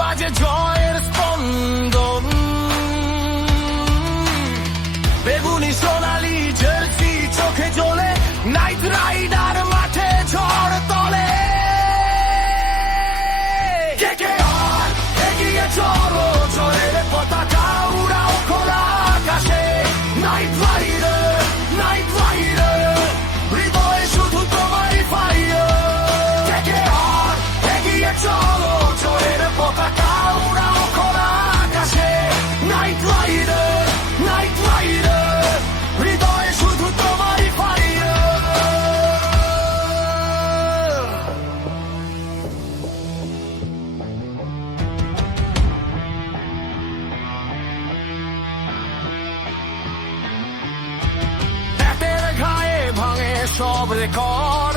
বাজে জয়ের স্পন্দন, বেগুনি সোনালি জার্সি চোখে জ্বলে, নাইট রাইডার মাঠে ঝড় তলে। KKR এগিয়ে চলো, জয়ের পতাকা উড়াও খোলা আকাশে। নাইট রাইডার, নাইট রাইডার, হৃদয়ে শুধু তোমারই ফায়ার। KKR এগিয়ে চলো, জয়ের পতাকা উড়াও খোলা আকাশে। নাইট রাইডার, নাইট রাইডার, হৃদয়ে শুধু তোমারই ফায়ার। ব্যাটের ঘায়ে ভাঙে সব রেকর্ড,